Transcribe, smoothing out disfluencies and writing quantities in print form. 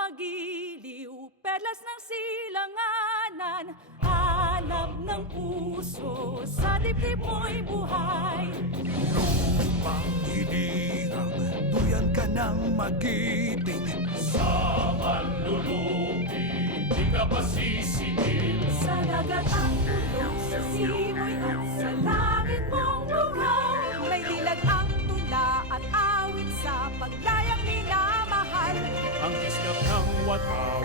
magiliw, perlas ng silanganan, hanap ng puso, sa dibdib mo'y buhay. Lupang hinirang, duyan ka ng magiting. Sa manlulupi, di ka pa sisingil. Sa dagat ang tulong, sa simoy at sa langit mong lugaw. May dilag ang tula at awit sa paglayang minamahal. Ang iskap ng wataw